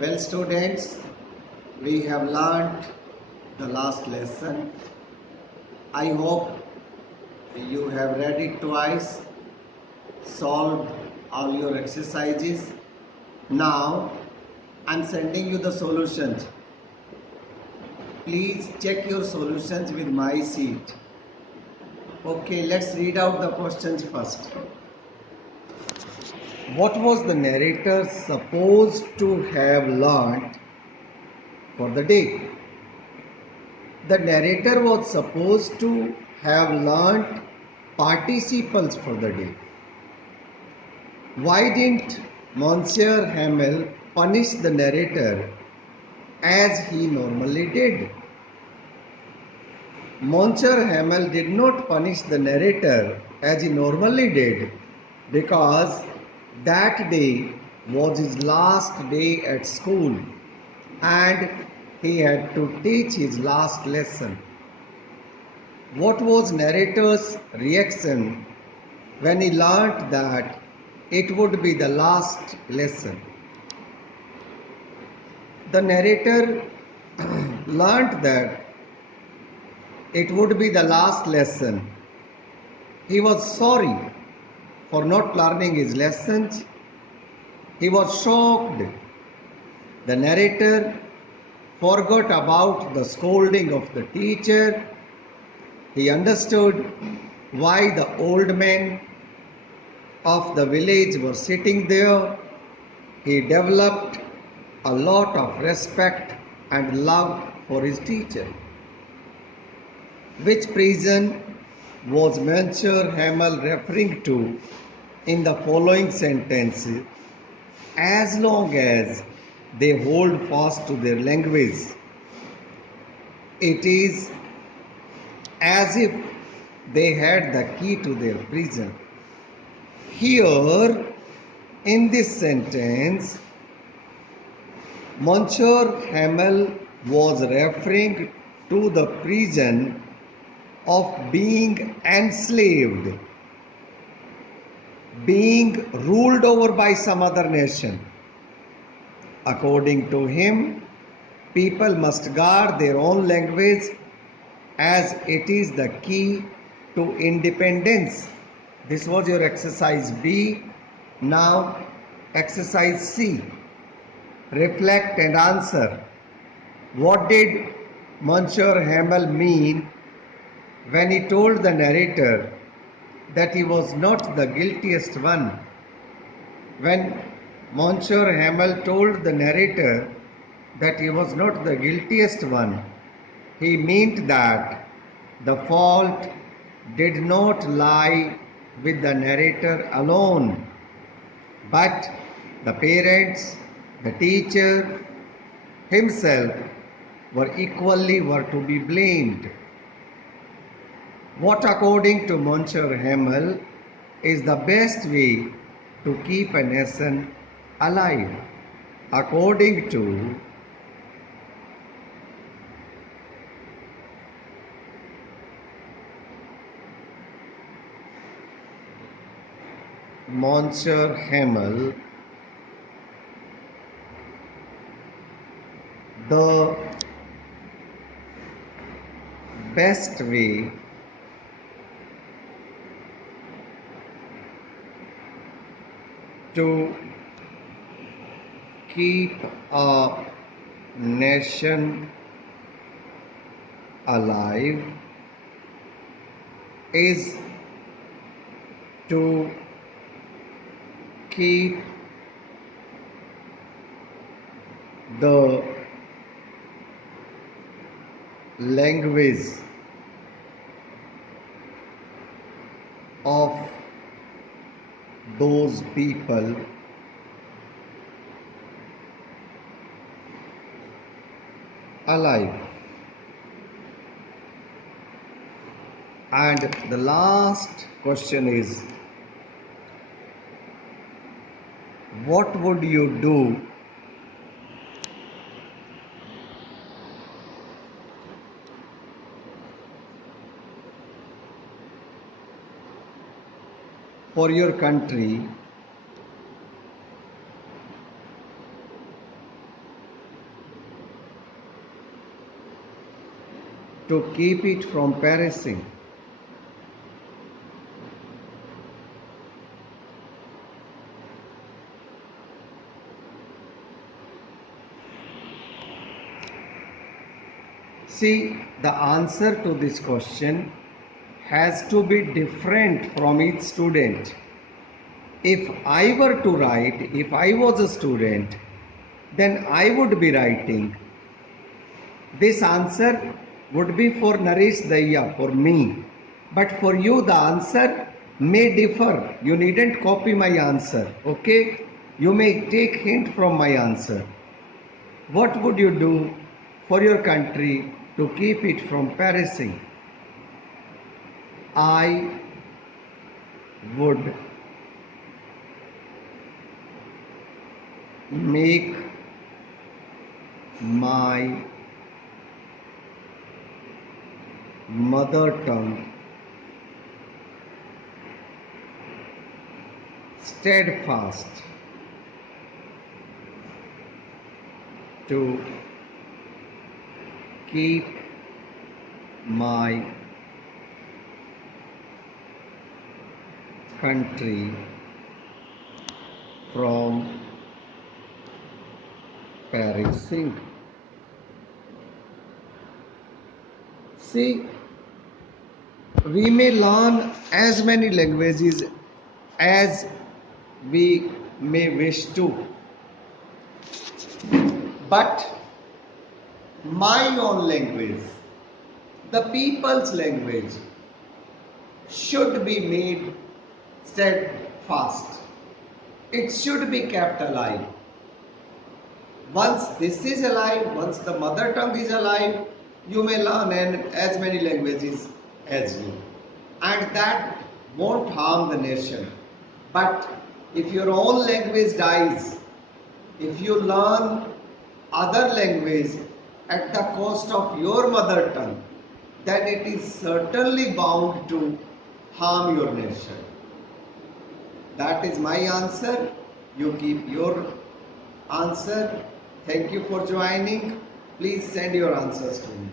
Well, students, we have learned the last lesson. I hope you have read it twice, solved all your exercises. Now, I'm sending you the solutions. Please check your solutions with my sheet. Okay, let's read out the questions first. What was the narrator supposed to have learned for the day? The narrator was supposed to have learnt participles for the day. Why didn't Monsieur Hamel punish the narrator as he normally did? Monsieur Hamel did not punish the narrator as he normally did because that day was his last day at school and he had to teach his last lesson. What was narrator's reaction when he learnt that it would be the last lesson? The narrator learnt that it would be the last lesson. He was sorry for not learning his lessons. He was shocked. The narrator forgot about the scolding of the teacher. He understood why the old men of the village were sitting there. He developed a lot of respect and love for his teacher. Which prison was Monsieur Hamel referring to in the following sentences? As long as they hold fast to their language, it is as if they had the key to their prison. Here, in this sentence, Monsieur Hamel was referring to the prison of being enslaved, being ruled over by some other nation. According to him, people must guard their own language as it is the key to independence. This was your exercise B. Now, exercise C. Reflect and answer. What did Monsieur Hamel mean when he told the narrator that he was not the guiltiest one? When Monsieur Hamel told the narrator that he was not the guiltiest one, he meant that the fault did not lie with the narrator alone, but the parents, the teacher, himself were to be blamed. What, according to Monsieur Hamel, is the best way to keep a nation alive? According to Monsieur Hamel, the best way to keep a nation alive is to keep the language of those people alive. And the last question is, what would you do for your country to keep it from perishing. See, the answer to this question has to be different from each student. If I were to write, if I was a student, then I would be writing. This answer would be for Naresh Daya, for me. But for you, the answer may differ. You needn't copy my answer, okay? You may take hint from my answer. What would you do for your country to keep it from perishing? I would make my mother tongue steadfast to keep my country from perishing. See, we may learn as many languages as we may wish to, but my own language, the people's language, should be made steadfast. It should be kept alive. Once this is alive, once the mother tongue is alive, you may learn as many languages as you. And that won't harm the nation. But if your own language dies, if you learn other language at the cost of your mother tongue, then it is certainly bound to harm your nation. That is my answer. You keep your answer. Thank you for joining. Please send your answers to me.